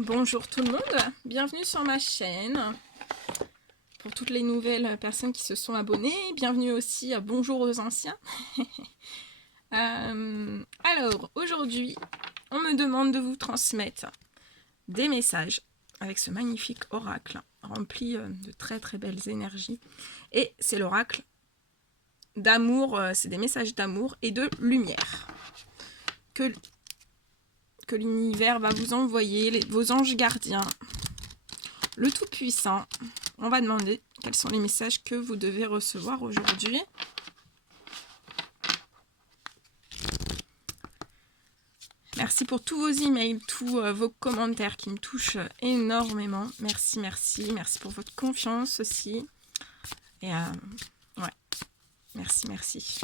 Bonjour tout le monde, bienvenue sur ma chaîne. Pour toutes les nouvelles personnes qui se sont abonnées, bienvenue aussi à bonjour aux anciens. Alors, aujourd'hui, on me demande de vous transmettre des messages avec ce magnifique oracle rempli de très très belles énergies. Et c'est l'oracle d'amour, c'est des messages d'amour et de lumière que l'univers va vous envoyer, vos anges gardiens, le Tout-Puissant. On va demander quels sont les messages que vous devez recevoir aujourd'hui. Merci pour tous vos emails, tous vos commentaires qui me touchent énormément. Merci, merci. Merci pour votre confiance aussi. Et ouais, merci, merci.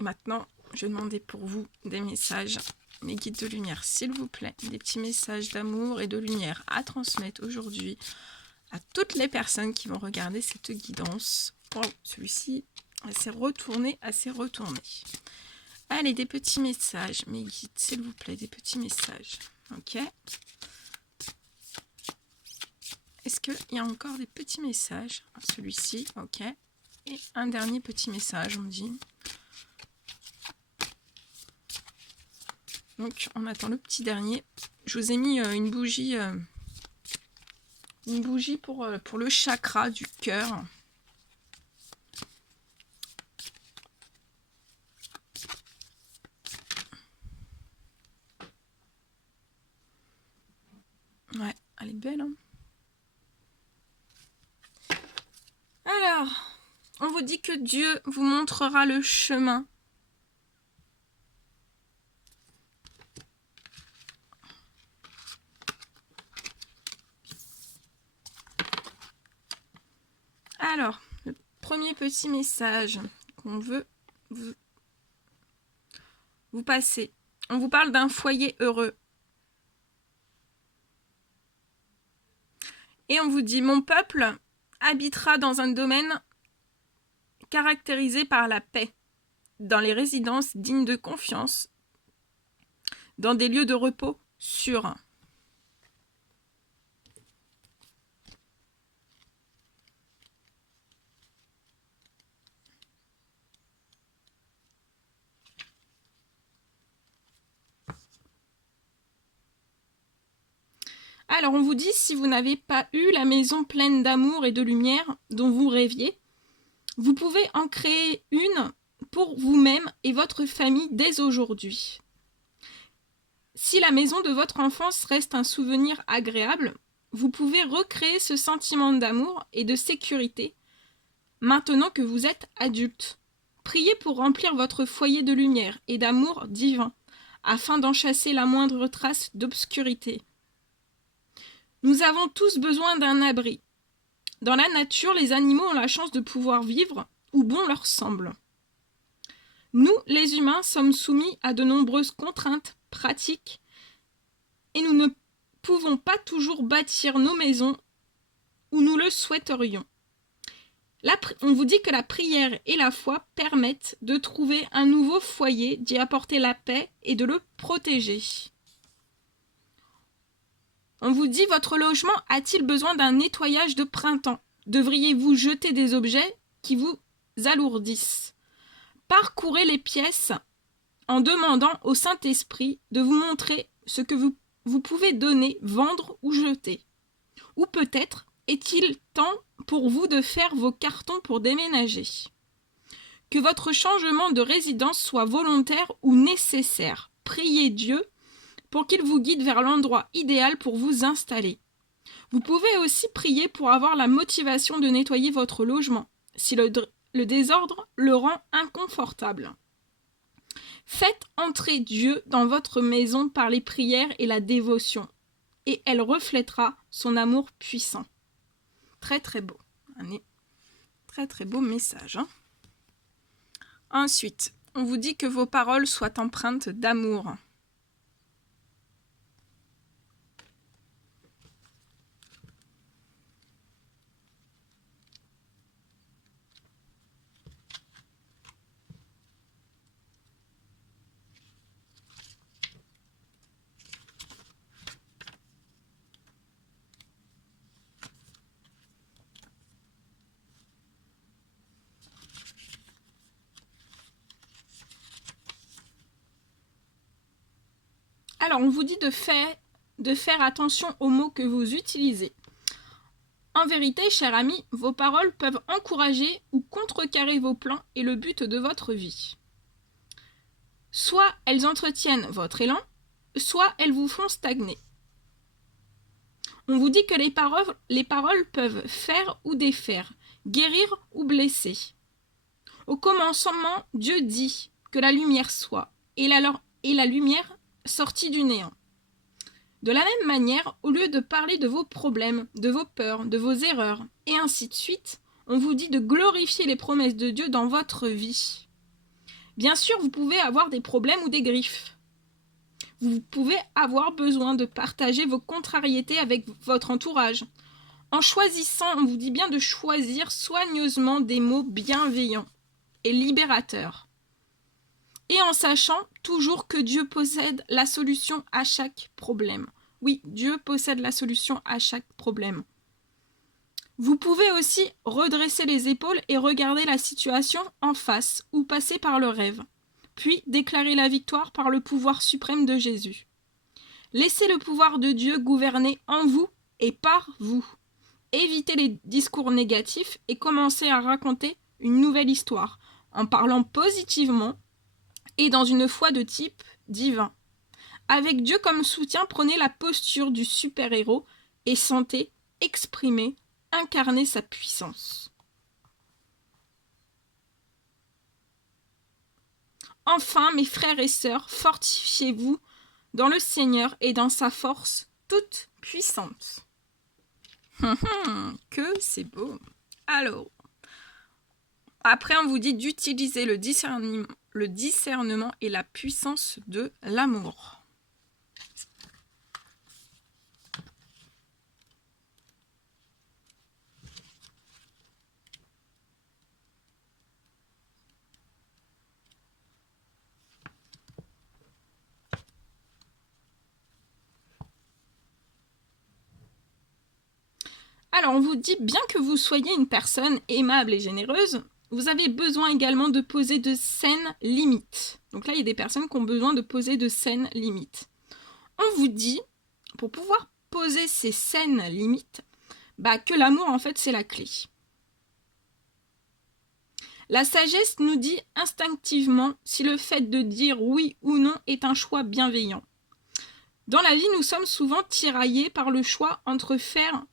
Et maintenant, je vais demander pour vous des messages, mes guides de lumière, s'il vous plaît. Des petits messages d'amour et de lumière à transmettre aujourd'hui à toutes les personnes qui vont regarder cette guidance. Oh, celui-ci, assez retourné, assez retourné. Allez, des petits messages, mes guides, s'il vous plaît, des petits messages. Ok. Est-ce qu'il y a encore des petits messages? Celui-ci, ok. Et un dernier petit message, on me dit. Donc, on attend le petit dernier. Je vous ai mis une bougie pour le chakra du cœur. Ouais, elle est belle, hein. Alors, on vous dit que Dieu vous montrera le chemin. Alors, le premier petit message qu'on veut vous passer. On vous parle d'un foyer heureux. Et on vous dit, mon peuple habitera dans un domaine caractérisé par la paix, dans les résidences dignes de confiance, dans des lieux de repos sûrs. Alors on vous dit, si vous n'avez pas eu la maison pleine d'amour et de lumière dont vous rêviez, vous pouvez en créer une pour vous-même et votre famille dès aujourd'hui. Si la maison de votre enfance reste un souvenir agréable, vous pouvez recréer ce sentiment d'amour et de sécurité maintenant que vous êtes adulte. Priez pour remplir votre foyer de lumière et d'amour divin, afin d'en chasser la moindre trace d'obscurité. Nous avons tous besoin d'un abri. Dans la nature, les animaux ont la chance de pouvoir vivre où bon leur semble. Nous, les humains, sommes soumis à de nombreuses contraintes pratiques et nous ne pouvons pas toujours bâtir nos maisons où nous le souhaiterions. On vous dit que la prière et la foi permettent de trouver un nouveau foyer, d'y apporter la paix et de le protéger. On vous dit, votre logement a-t-il besoin d'un nettoyage de printemps? Devriez-vous jeter des objets qui vous alourdissent? Parcourez les pièces en demandant au Saint-Esprit de vous montrer ce que vous pouvez donner, vendre ou jeter. Ou peut-être est-il temps pour vous de faire vos cartons pour déménager. Que votre changement de résidence soit volontaire ou nécessaire. Priez Dieu pour qu'il vous guide vers l'endroit idéal pour vous installer. Vous pouvez aussi prier pour avoir la motivation de nettoyer votre logement, si le désordre le rend inconfortable. Faites entrer Dieu dans votre maison par les prières et la dévotion, et elle reflètera son amour puissant. Très très beau. Un très très beau message. Hein. Ensuite, on vous dit que vos paroles soient empreintes d'amour. Alors, on vous dit de faire attention aux mots que vous utilisez. En vérité, cher ami, vos paroles peuvent encourager ou contrecarrer vos plans et le but de votre vie. Soit elles entretiennent votre élan, soit elles vous font stagner. On vous dit que les paroles peuvent faire ou défaire, guérir ou blesser. Au commencement, Dieu dit que la lumière soit, et la lumière sortit du néant. De la même manière, au lieu de parler de vos problèmes, de vos peurs, de vos erreurs, et ainsi de suite, on vous dit de glorifier les promesses de Dieu dans votre vie. Bien sûr, vous pouvez avoir des problèmes ou des griefs. Vous pouvez avoir besoin de partager vos contrariétés avec votre entourage. En choisissant, on vous dit bien de choisir soigneusement des mots bienveillants et libérateurs. Et en sachant toujours que Dieu possède la solution à chaque problème. Oui, Dieu possède la solution à chaque problème. Vous pouvez aussi redresser les épaules et regarder la situation en face ou passer par le rêve, puis déclarer la victoire par le pouvoir suprême de Jésus. Laissez le pouvoir de Dieu gouverner en vous et par vous. Évitez les discours négatifs et commencez à raconter une nouvelle histoire en parlant positivement et dans une foi de type divin. Avec Dieu comme soutien, prenez la posture du super-héros et sentez exprimer, incarner sa puissance. Enfin, mes frères et sœurs, fortifiez-vous dans le Seigneur et dans sa force toute puissante. Que c'est beau. Alors, après on vous dit d'utiliser le discernement et la puissance de l'amour. Alors, on vous dit, bien que vous soyez une personne aimable et généreuse, vous avez besoin également de poser de saines limites. Donc là, il y a des personnes qui ont besoin de poser de saines limites. On vous dit, pour pouvoir poser ces saines limites, que l'amour, en fait, c'est la clé. La sagesse nous dit instinctivement si le fait de dire oui ou non est un choix bienveillant. Dans la vie, nous sommes souvent tiraillés par le choix entre faire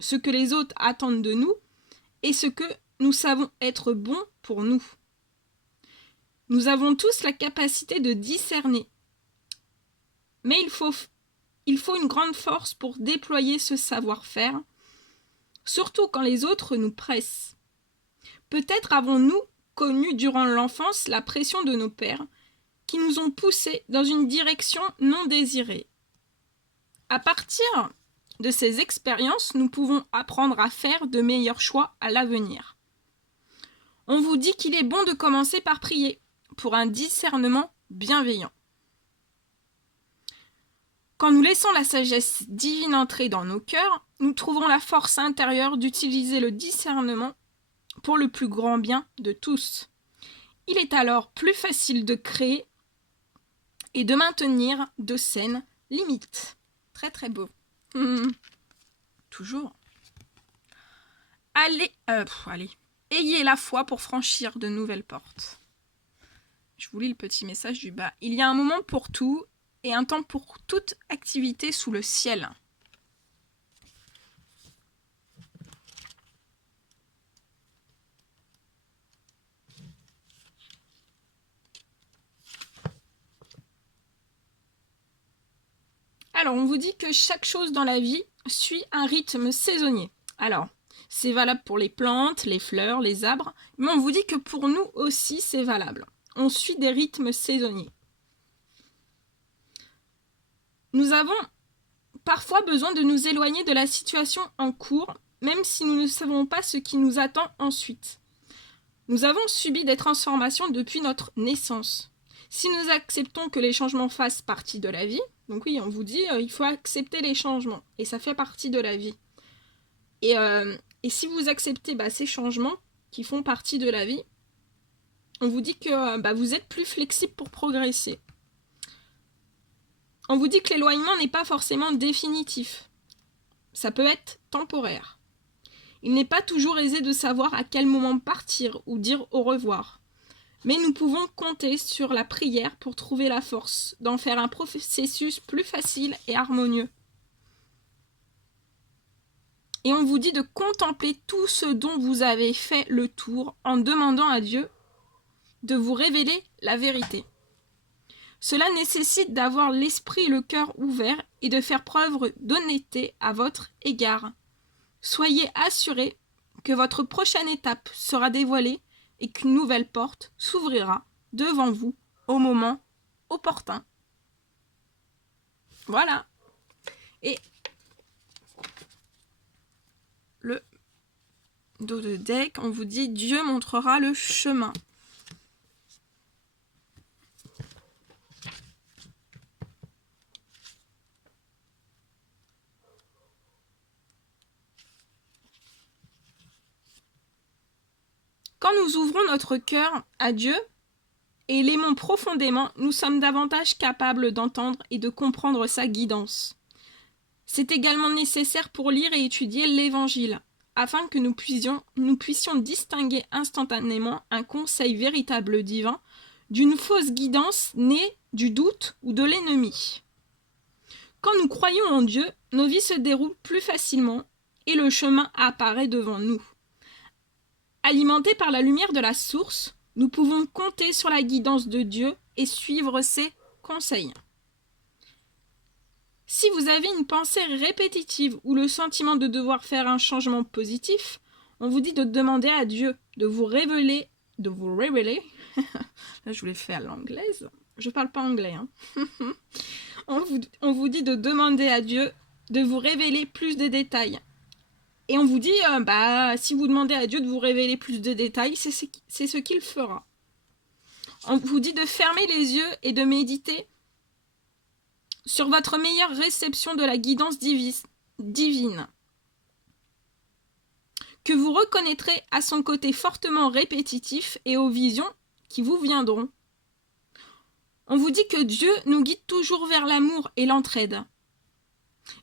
ce que les autres attendent de nous et ce que nous savons être bon pour nous. Nous avons tous la capacité de discerner, mais il faut une grande force pour déployer ce savoir-faire, surtout quand les autres nous pressent. Peut-être avons-nous connu durant l'enfance la pression de nos pères qui nous ont poussés dans une direction non désirée. À partir de ces expériences, nous pouvons apprendre à faire de meilleurs choix à l'avenir. On vous dit qu'il est bon de commencer par prier pour un discernement bienveillant. Quand nous laissons la sagesse divine entrer dans nos cœurs, nous trouvons la force intérieure d'utiliser le discernement pour le plus grand bien de tous. Il est alors plus facile de créer et de maintenir de saines limites. Très très beau. Toujours. Allez. Ayez la foi pour franchir de nouvelles portes. Je vous lis le petit message du bas. Il y a un moment pour tout et un temps pour toute activité sous le ciel. Alors, on vous dit que chaque chose dans la vie suit un rythme saisonnier. Alors, c'est valable pour les plantes, les fleurs, les arbres, mais on vous dit que pour nous aussi c'est valable. On suit des rythmes saisonniers. Nous avons parfois besoin de nous éloigner de la situation en cours, même si nous ne savons pas ce qui nous attend ensuite. Nous avons subi des transformations depuis notre naissance. Si nous acceptons que les changements fassent partie de la vie, donc oui, on vous dit il faut accepter les changements, et ça fait partie de la vie. Et si vous acceptez ces changements qui font partie de la vie, on vous dit que vous êtes plus flexible pour progresser. On vous dit que l'éloignement n'est pas forcément définitif. Ça peut être temporaire. Il n'est pas toujours aisé de savoir à quel moment partir ou dire au revoir. Mais nous pouvons compter sur la prière pour trouver la force d'en faire un processus plus facile et harmonieux. Et on vous dit de contempler tout ce dont vous avez fait le tour en demandant à Dieu de vous révéler la vérité. Cela nécessite d'avoir l'esprit et le cœur ouverts et de faire preuve d'honnêteté à votre égard. Soyez assurés que votre prochaine étape sera dévoilée et qu'une nouvelle porte s'ouvrira devant vous au moment opportun. Voilà. Et le dos de deck, on vous dit Dieu montrera le chemin. Quand nous ouvrons notre cœur à Dieu et l'aimons profondément, nous sommes davantage capables d'entendre et de comprendre sa guidance. C'est également nécessaire pour lire et étudier l'Évangile, afin que nous puissions distinguer instantanément un conseil véritable divin d'une fausse guidance née du doute ou de l'ennemi. Quand nous croyons en Dieu, nos vies se déroulent plus facilement et le chemin apparaît devant nous. Alimentés par la lumière de la source, nous pouvons compter sur la guidance de Dieu et suivre ses conseils. Si vous avez une pensée répétitive ou le sentiment de devoir faire un changement positif, on vous dit de demander à Dieu de vous révéler, là je vous l'ai fait à l'anglaise, je parle pas anglais, hein. On vous dit de demander à Dieu de vous révéler plus de détails. Et on vous dit, si vous demandez à Dieu de vous révéler plus de détails, c'est ce qu'il fera. On vous dit de fermer les yeux et de méditer sur votre meilleure réception de la guidance divine, que vous reconnaîtrez à son côté fortement répétitif et aux visions qui vous viendront. On vous dit que Dieu nous guide toujours vers l'amour et l'entraide.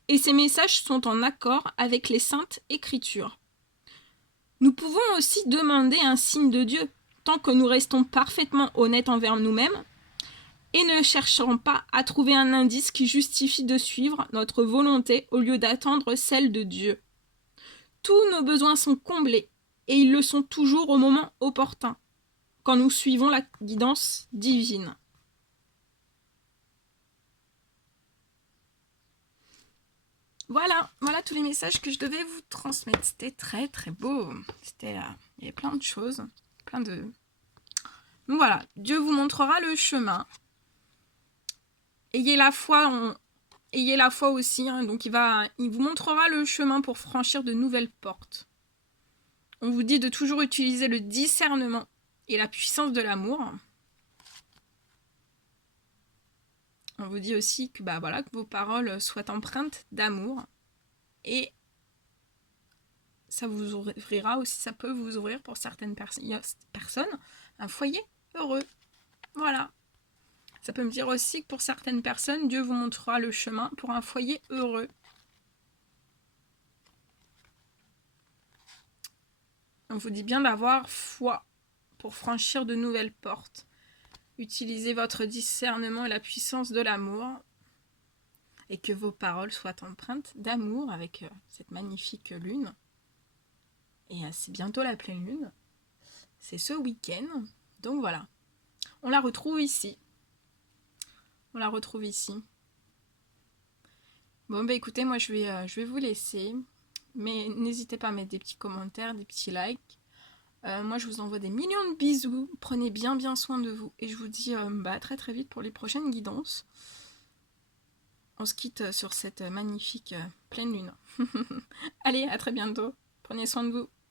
Et ces messages sont en accord avec les saintes écritures. Nous pouvons aussi demander un signe de Dieu, tant que nous restons parfaitement honnêtes envers nous-mêmes et ne cherchons pas à trouver un indice qui justifie de suivre notre volonté au lieu d'attendre celle de Dieu. Tous nos besoins sont comblés et ils le sont toujours au moment opportun, quand nous suivons la guidance divine. Voilà tous les messages que je devais vous transmettre. C'était très très beau. Il y avait plein de choses, Donc voilà, Dieu vous montrera le chemin. Ayez la foi aussi. Hein, donc il vous montrera le chemin pour franchir de nouvelles portes. On vous dit de toujours utiliser le discernement et la puissance de l'amour. On vous dit aussi que, que vos paroles soient empreintes d'amour. Et ça vous ouvrira aussi, ça peut vous ouvrir pour certaines personnes un foyer heureux. Voilà. Ça peut me dire aussi que pour certaines personnes, Dieu vous montrera le chemin pour un foyer heureux. On vous dit bien d'avoir foi pour franchir de nouvelles portes. Utilisez votre discernement et la puissance de l'amour et que vos paroles soient empreintes d'amour avec cette magnifique lune. Et c'est bientôt la pleine lune. C'est ce week-end. Donc voilà. On la retrouve ici. Bon, écoutez, moi je vais vous laisser. Mais n'hésitez pas à mettre des petits commentaires, des petits likes. Moi je vous envoie des millions de bisous. Prenez bien soin de vous. Et je vous dis à très très vite pour les prochaines guidances. On se quitte sur cette magnifique pleine lune. Allez, à très bientôt. Prenez soin de vous.